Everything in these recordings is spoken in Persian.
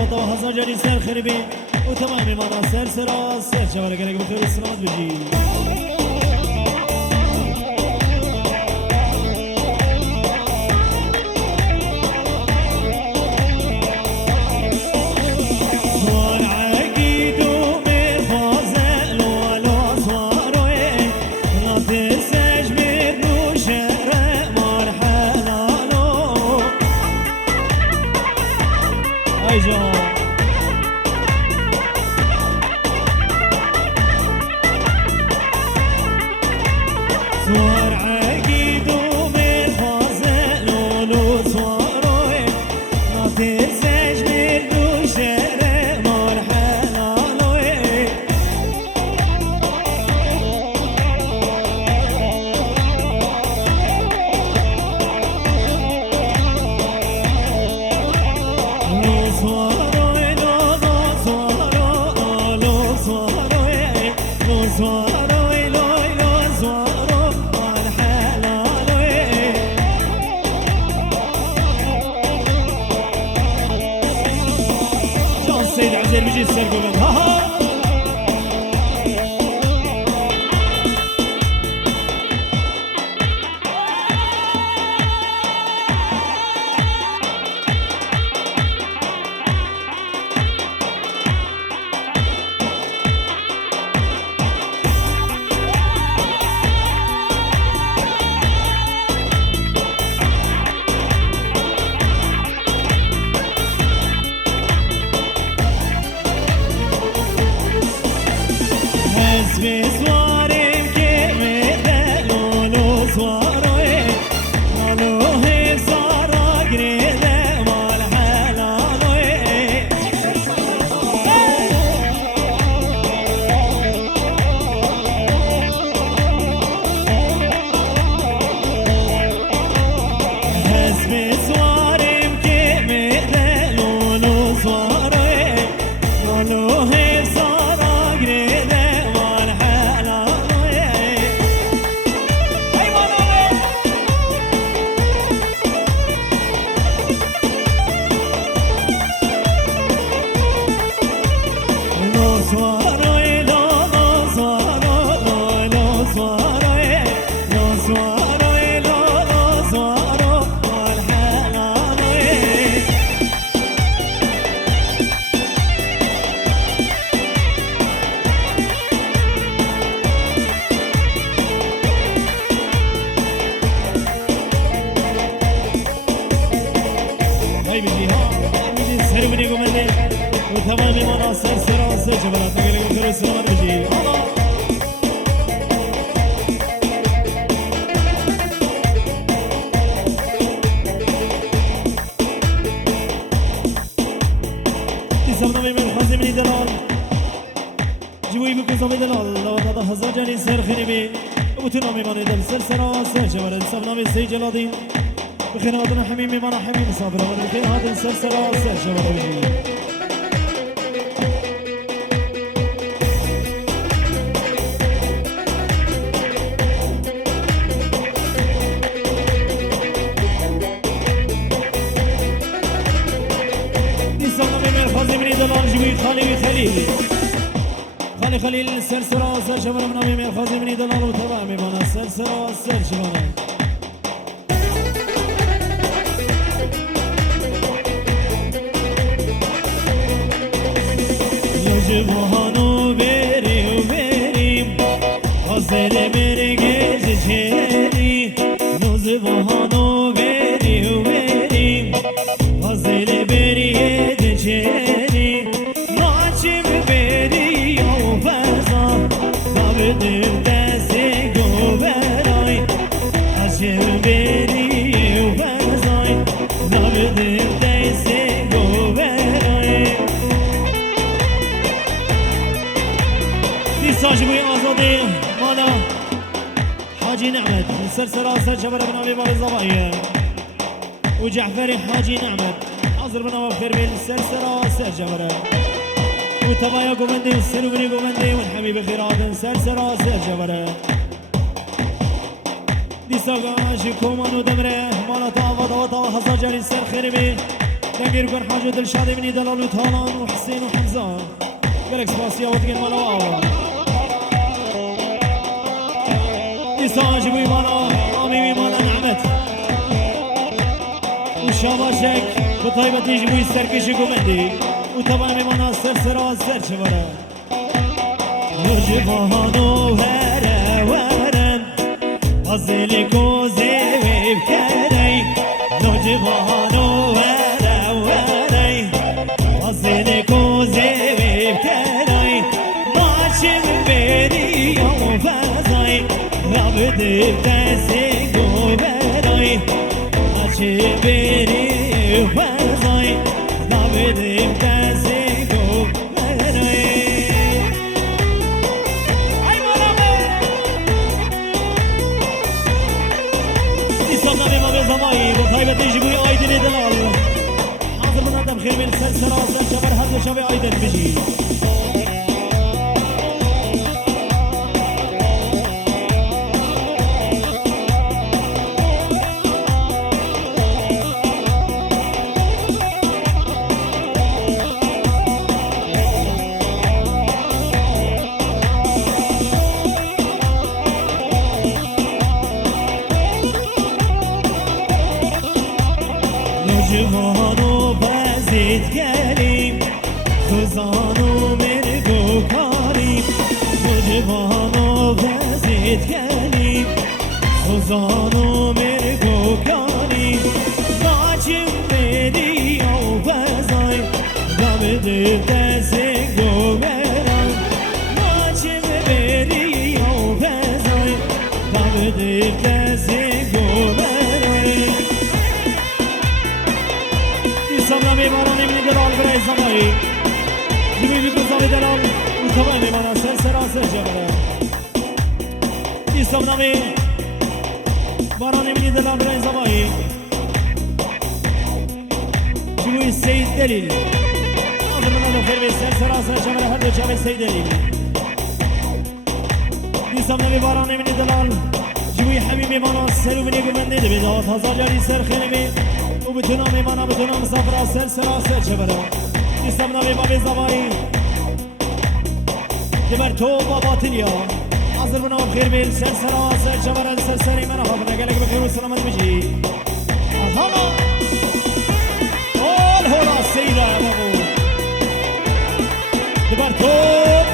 دوتا هزار جاری سر خربی و تمام مانا سر سرا سر شوارا گرگ بخیر سلامت بجی بيجي السرقة من ها وتمام مناصر سراسة جبلات مقلق بخير سلامت بجي تسرنامي من خازمني دلال جوي بكو زمي دلال لو تاتا هزار جاني سر خنبي وتنامي من دل سر سراسة جبلات سبنامي سي جلادين بخير هادن حميمي مانا حميم صابر بخير هادن سر سراسة جبلات بجي خليل سرسرا سر شمال من أمي من خازي مني دلال وتبع ميمانا سرسرا سر شمال يوجبهانو بيري وبيري حزر مرقز جيري يوجبهانو بيري وبيري حزر بيري جيري ناچم بيري Dil desi goberay, aşır beni uvazay. Dil desi goberay. Mesaj bu azadi mana Hacı Nehmet سلسلة سر شبر بن أبي بكر الزبائية وجعفري حاجي نعمت حاضر بن أبي بكر بالسلسلة سر شبر وتبايا قومندي والسلوبني قومندي والحبيب خيرات سلسلة سر شبر دي ساقاش كومان ودمره مالا تاوضا وطاو حصا جاري سر خربي غير كان حاجة الشادي مني دلال وطالان وحسين وحمزة قالك سباسيا وتقل ملوى إساج بيمانا آمي بيمانا نعمت وشاباشك بطيبة تيجي بوي السركش قمدي وطبعا بيمانا سرسرا سرشبرا نجبانو هرا ورن أزيلي كوزي بكري نجبانو هرا وري أزيلي كوزي بكري ماشي بيري يوم فازاي رابطي بتسيقو براي ماشي بيري فازاي رابطي بتسيقو براي زمایی با طیبت جبوی آیدن دلال حاضر من آدم خیر من سر سراسر شبر هر دو شب آیدن بجی جوانو بزید گریم خزانو مرگو کاریم جوانو بزید گریم خزانو مرگو کاریم ناچیم بدی او بزای دابده دزگو برم ناچیم بدی او بزای دابده دزگو برم سامنا میبارانی منی دلال برای زمایی جوی بیکو زاوی دلال اتبای میبارن سر سراسر جبره ای سامنا میبارانی منی دلال برای زمایی جوی سید دلیل آزم من آدم خیر بی سر سراسر جبره هر دو جبه سید دلیل ای سامنا میبارانی منی دلال جوی حبیبی مانا سرو منی گمنده بیداد هزار جاری سر خیلی می وبتنام مانا بتنام صفرا سلسلة شبرا يسمنا بباب الزواي دبر تو باباتليا حاضر بنا بخير بيل سلسلة شبرا سلسلة منا هابنا قالك بخير والسلامة بجي هلا قول هلا السيدة يا بابو دبر تو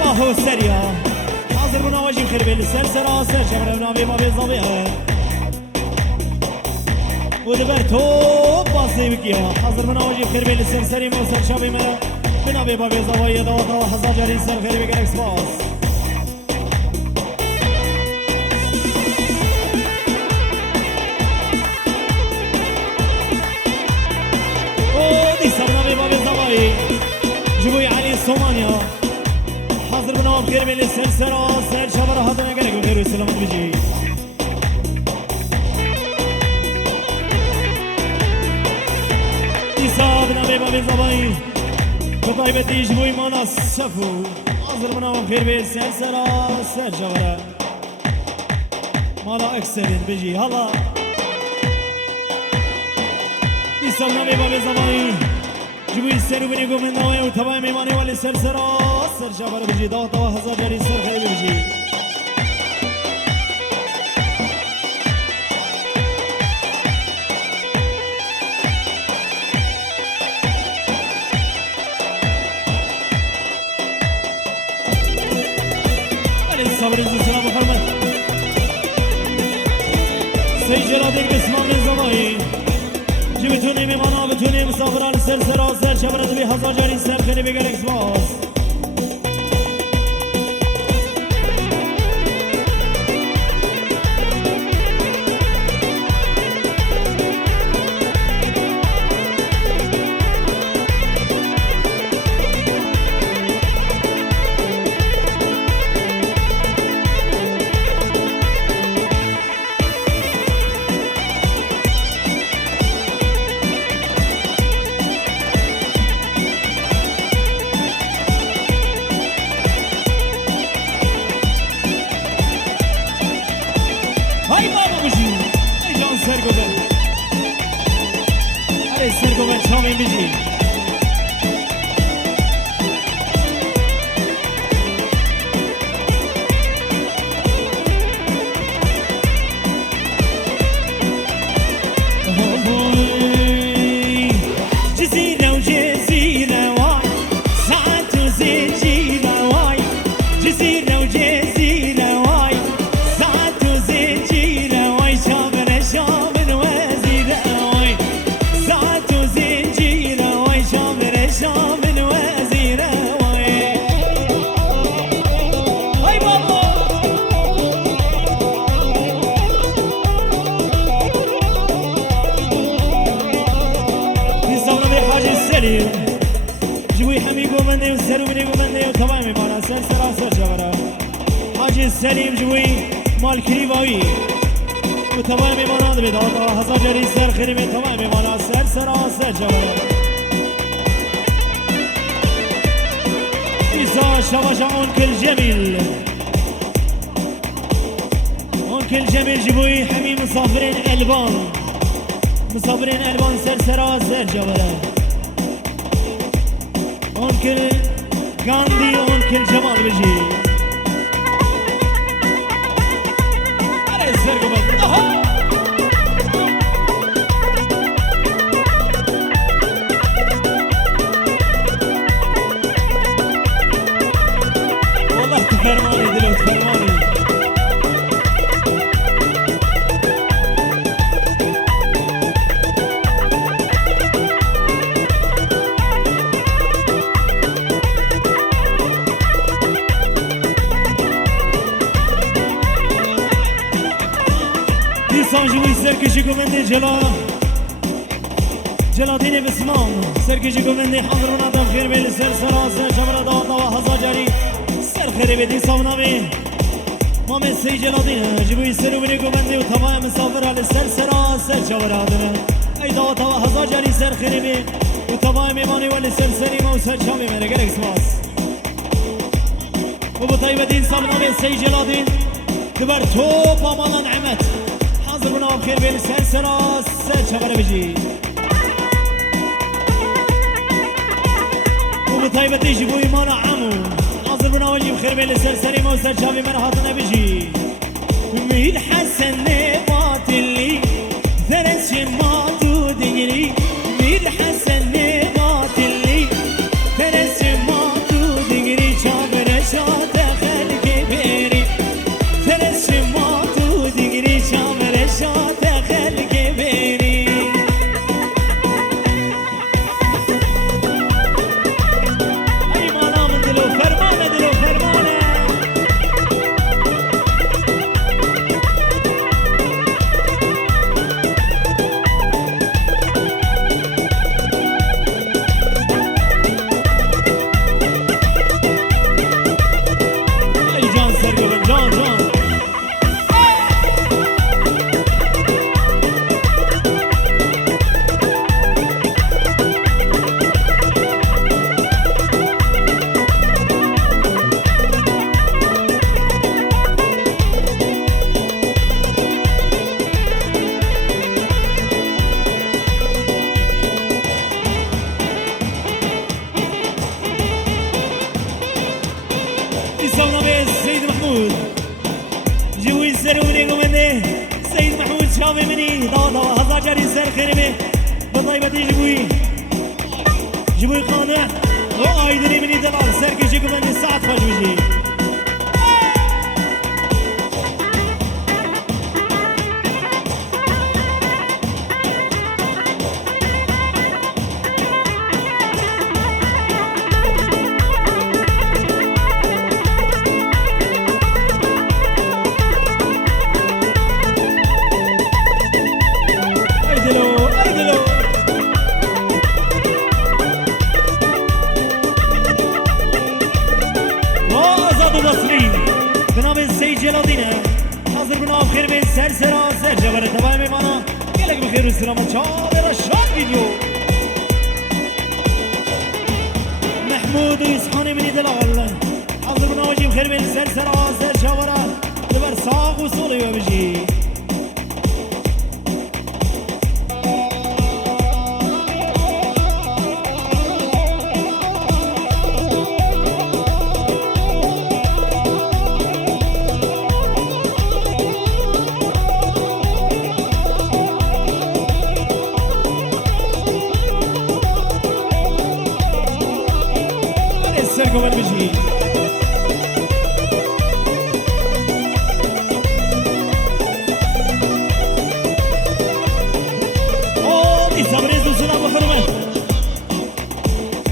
باهو سريا حاضر بنا وجي بخير بيل سلسلة شبرا بنا بباب الزواي ودبر تو باسی بکیا حاضر من آوازی خیر بیل سرسری موسر شبی من بنا بی بابی زوایی داوتا و هزار جاری سر خیری بگر اکسپاس او دی سر بی بابی زوایی جبوی علی سومانیا حاضر من آوازی خیر بیل سرسرا سر شبر هاتن اگر اگر خیر و سلامت بجی صابنا بباب زباي بطيبتي جبوي مانا السفو أظهر منا وخير بي سلسلة سر جورة مالا اكسرين بجي هلا صابنا بباب زباي جبوي سرو بني قوم النوايا وتباي ميماني والي سلسلة سر جورة بجي داوتا وهزار جاري سر خير بجي صبر السلام محمد سيجرادك بسمان الزماي جبتوني ممانا بتوني مسافران سر سراسر شبرت بي هزار جاري سر خيري بيقال اكسباس سرگو من شامین بجی جزيرة وجزيرة واي ساعات وزنجيرة واي جزيرة وجزيرة واي ساعات وزنجيرة واي شامن شامن وزيرة واي ساعات وزنجيرة واي شامن شامن وزيرة واي هاي بابا نصورنا بحاجة السليم جوي حميقو مني وسرو مني ومني وتمامي مانا سر سرا سر جبرا حاجة السليم جوي مال كريباوي وتمامي مانا بداتا هزا جري سر خريمي تمامي مانا سر سرا سر جبرا إذا شباشا أنكل جميل أنكل جميل جوي حمي مسافرين ألبان مسافرين ألبان سر سرا سر جبرا أنكل غاندي أنكل جمال بجي على السرقة بس والله تفرماني دلو تفرماني سانجوی سرکشی گوونده جلادین بسمان سرکشی گوونده حضر و ندم خیر بیل سر سراسر جمره دادا و هزاجری سر خیره بیدی سامنامی مامه سی جلادین جبوی سرو بینی گوونده و تمام مسافر حال سر سراسر جمره دنه ای دادا و هزاجری سر خیره بی و تمام میمانی ولی سر سری ما و سر چامی میره گرک سماس و بطایی بدین سامنامی سی جلادین دبر توب آمالا نعمت حاضر بنا بخير بين سر سراس شغله بجي وبطيبة تيجي بوي مانا عمو حاضر بنا وجي بخير بين سر سري موسر شافي من هاتنا بجي ميل حسن نبات اللي ثرس شمات ودقري ميل حسن نبات اللي ثرس شمات ودقري شابر شات خلق بيري ثرس شمات ودقري شابر شات خلق بيري اي مانا من دلو فرمانه دلو فرمانه اي جان سرقبن جان جان يسونا بيه سيد محمود جوي السروني قمني سيد محمود شامي مني ضاضا هزا جاري سر خيرمي بطيبتي جوي قانع وآيدني مني دلال سركشي قمني ساعة فجوجي حاضر بنا بخير بين سر سر جبر تمام مانا قالك بخير والسلامة شابر الشاب فيديو محمود ويصحاني مني دلال حاضر بنا وجي بخير بين سر جبر جبر ساق وصولي وبجي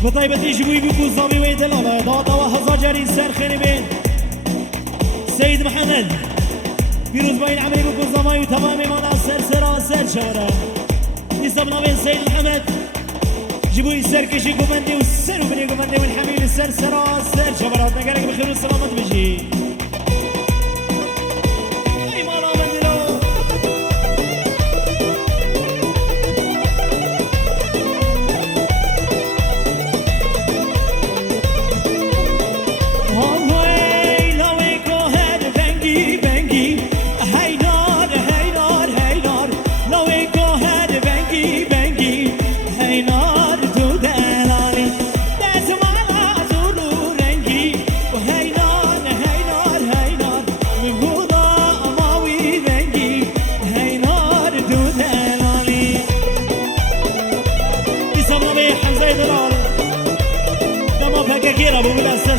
بطيبتي جوي بكو زامي ويدلالا داتا وهزا جاري سر خيري بين سيد محمد بيروز باين عمري بكو زامي وتمامي مانا سر سرا سر شورا نسبنا بين سيد محمد جيبوا سر كشي كوماندي والسر وبني كوماندي والحبيب السر سرا سر شورا نقالك بخير والسلامة بجي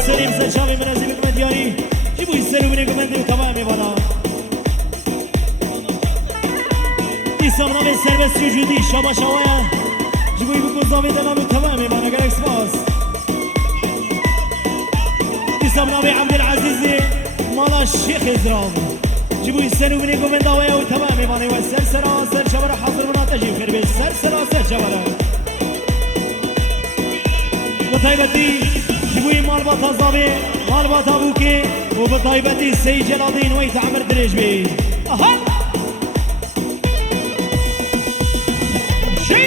سليم سلشابي من أزيب المدياري جيبوا يسألوا من يقومندي وتمامي بنا إسامنا من سربس وجودي شابا شوايا جيبوا يبقوا زامي دلام وتمامي بنا قال إكسباس إسامنا من عبد العزيز مالا الشيخ إزرام جيبوا يسألوا من يقومندا ويا وتمامي بنا والسر سرا سر شبرا حاضر منا تجيب خير بالسر سرا سر شبرا وطيبتي جبوي مالباتا زابي مالباتا بوكي وبطيبتي سي جلالدين ويت عمر دريجبي أهل شي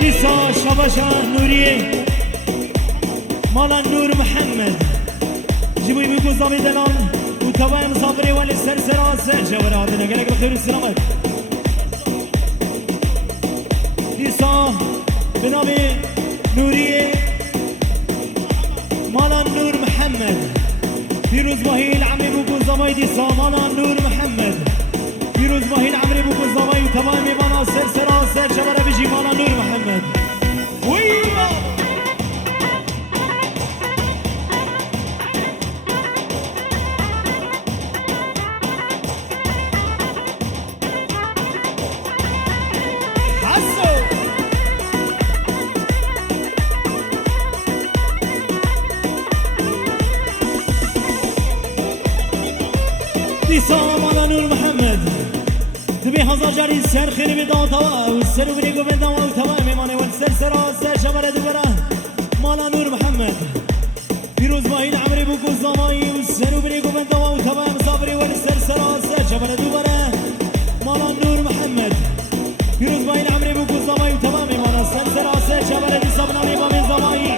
ديسا شباشا نوري مالا نور محمد جيبوا بيكو زامي دلان وتوايا مسافري والي سرسرا سرجورا عدنا قالك بخير والسلامات ديسا بنامي نورية مالا نور محمد بيروز ماهي العمري بوكو زامي ديسا مالا نور محمد بيروز ماهي العمري بوكو زامي وتوايا ميبانا سرسرا سرجورا بيجي مالا نور محمد ويلا سامان نور محمد تبي هزار جاري سر خير بدان توا والسر بريقو بدان وتوا ميمانه والسر سرا سر شبره دبره مالا نور محمد بيروز باين عمري بوكو زماي والسر بريقو بدان وتوا مسافري والسر سرا سر شبره دبره مالا نور محمد بيروز باين عمري بوكو زماي وتوا ميمانه سر سرا سر شبره دي صبناني باب زماي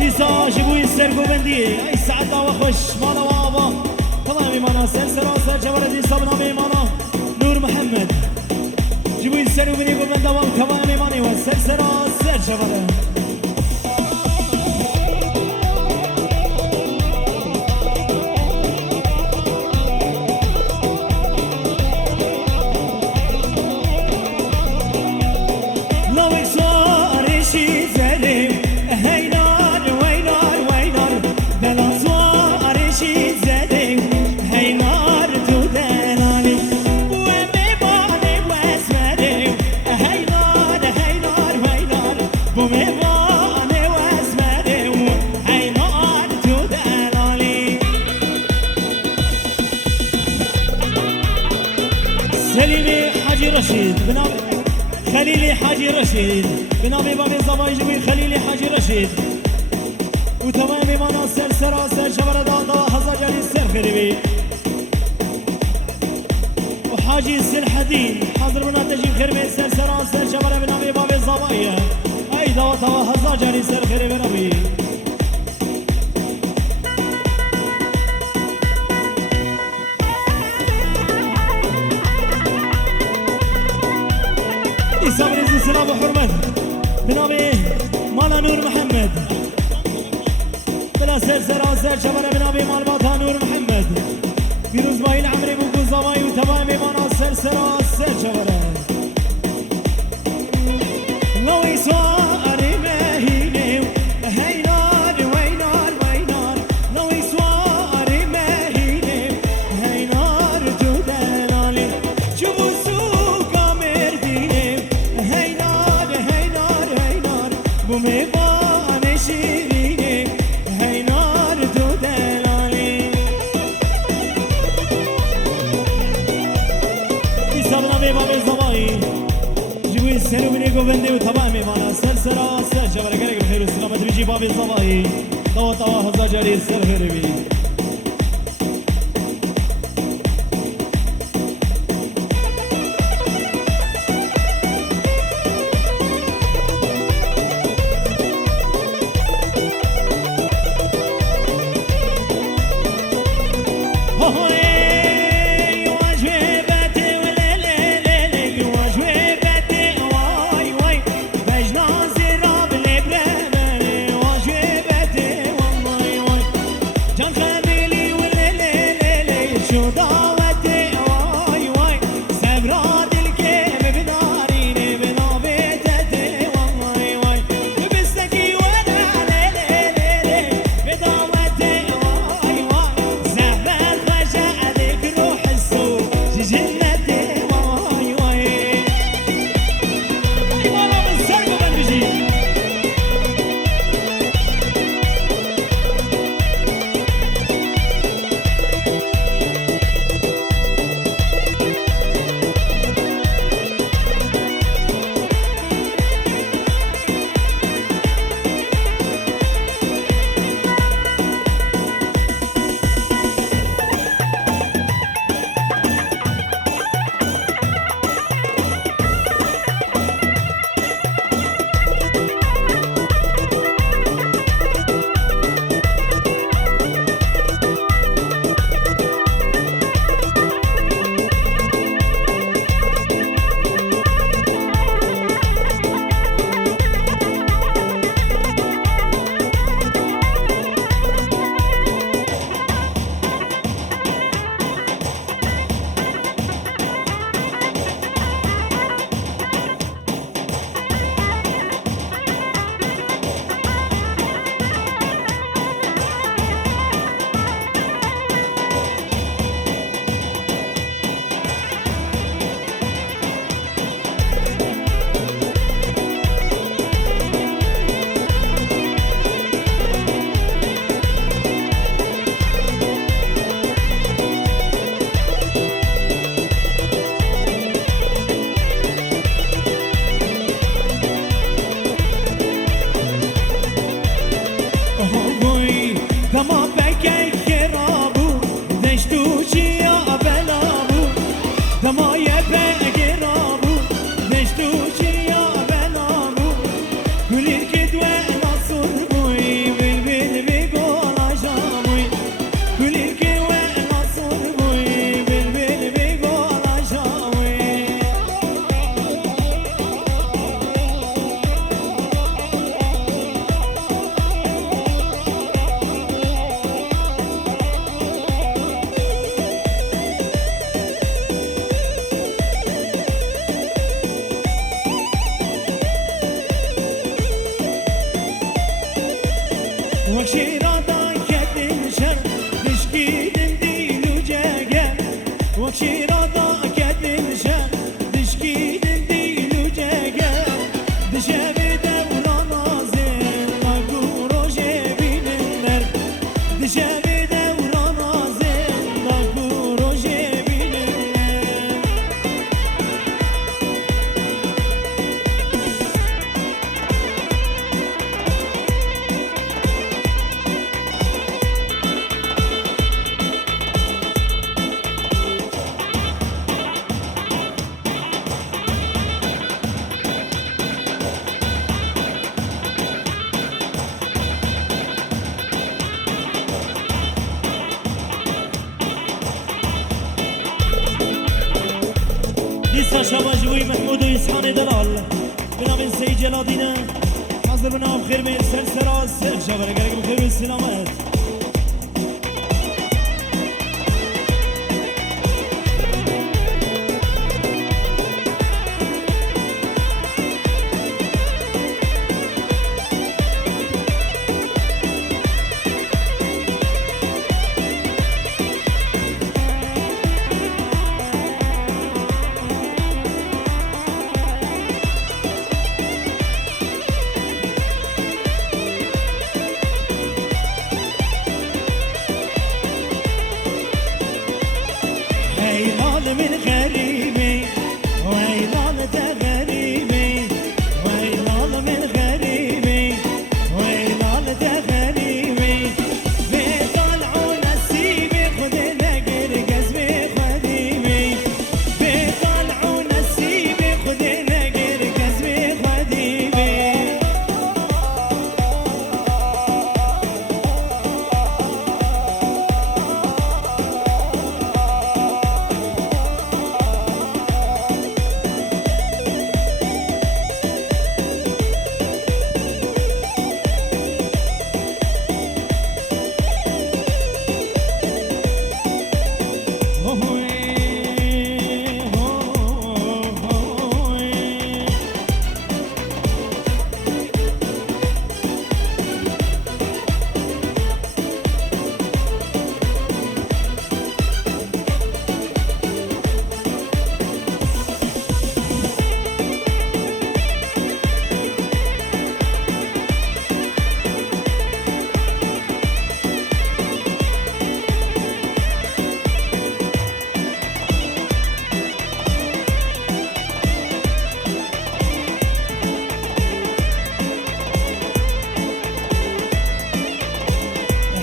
ديسا جيبوي السر كوبندي اي سعد وخش مالا وابا تمامي مانا سلسلة جبردي صبنا ميمانا نور محمد جيبوا يسروا بني قبل دوام تمامي ماني والسلسلة جبردي خليلي حاجي رشيد بنامي بابي زباي جبي خليلي حاجي رشيد وتمامي مانا سر سراسر شبر دادا هزا جالي سر خريبي وحاجي السلحدين حاضر منا تجيب خرمي سر سراسر شبر بنامي بابي زباي اي داتا هزا جالي سر خريبي نبي صبري السلام وحرمت بنامي مالا نور محمد بلا سر سراسر شبر بنامي مال باطا نور محمد بيروز باين عمري بوكو زماي وتمامي مانا سر سراسر شبر لو يسواري مهيني هينار وينار وينار میوان شیرینی هینار تو دلالی ایسا بنا میوان زمایی جوی سنو بینی گوونده و طبع میوانا سر سرا سر جبرگرگ بخیر و سلامت بیجی باب زمایی طوا طوا هزا جاری سر خیر بینی دیستا شباجوی محمود و اسحان دلال بنام سی جلادینه حاضر بنام خیر به سر سرا سر جبرگرگ بخیر و سلامت من غريبي ويلال تغريبي ويلال من غريبي ويلال تغريبي بيطلعوا نسيبي خدنا قرقز بخديمي بيطلعوا نسيبي خدنا قرقز بخديمي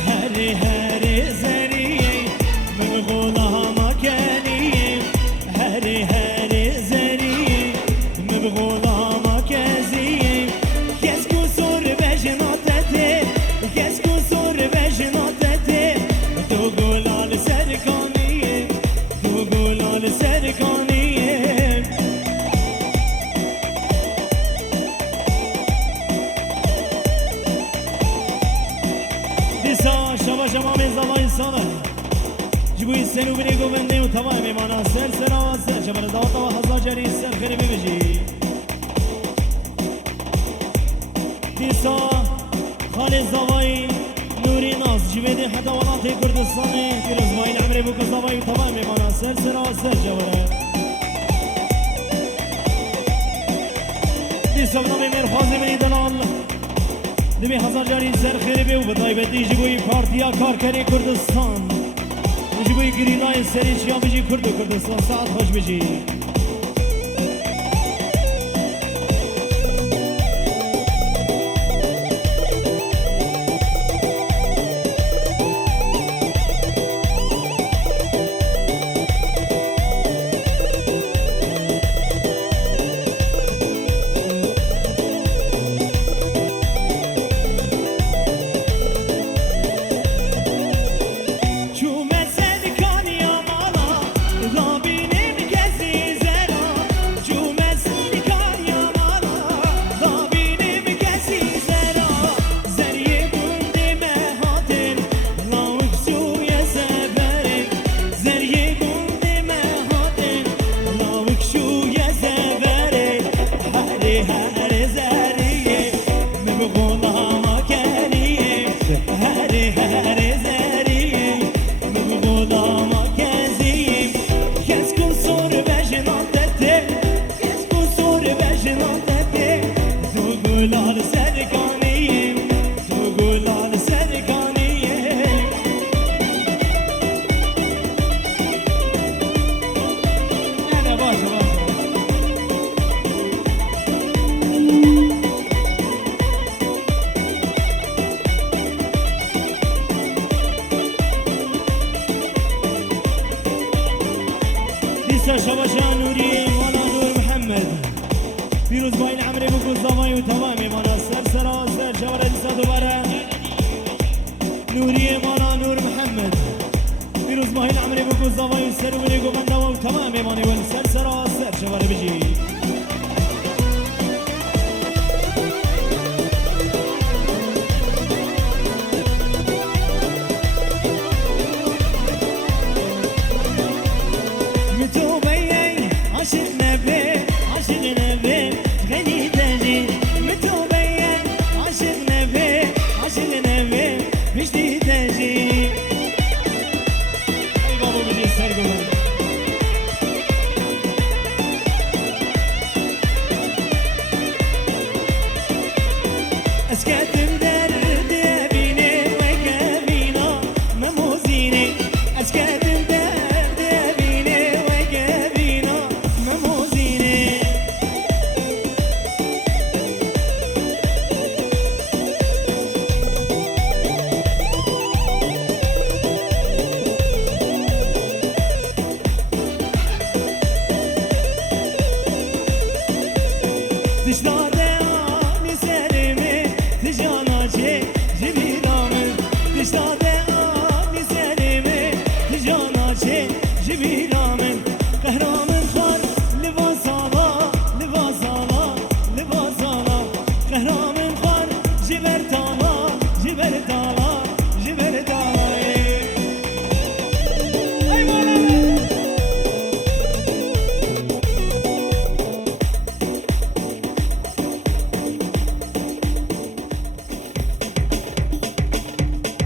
هري هري زري من غولها مكاني هري هري زري من غولها مكازي كسكو سور بجناتتي كسكو سور بجناتتي تقول على سركاني تقول على سركاني دیسا شما شما میزبان انسانه جبوی سنو بینی گوونده و تمام میمانا سر سر سر شما داتا و هزار جری سر خیلی ببیجی دیسا خالد زوایی نوری ناز جبیدی حتی ولانتی کردستانی پیروز مایل عمری بو زوایی و تمام میمانا سر سر سر جوره دیسا بنامی مرخوازی بینی دلال دمی هزار جاری سر خیری بیو بطایبتی جبوی پارتیا کارکری کردستان جبوی گریلای سری چیا بجی کرد و کردستان ساعت خوش بجی شباشان نوری مانا نور محمد پیروز باین عمری بکوز دامای و تمامی مانا سر سر سر شواره دیسا دوباره نوری مانا نور محمد پیروز باین عمری بکوز دامای و سر و بری گوبند و تمامی مانی و سر سر سر شواره بجی اسكتم درد بيني وقبينا مموزيني اسكتم درد بيني وقبينا دشدار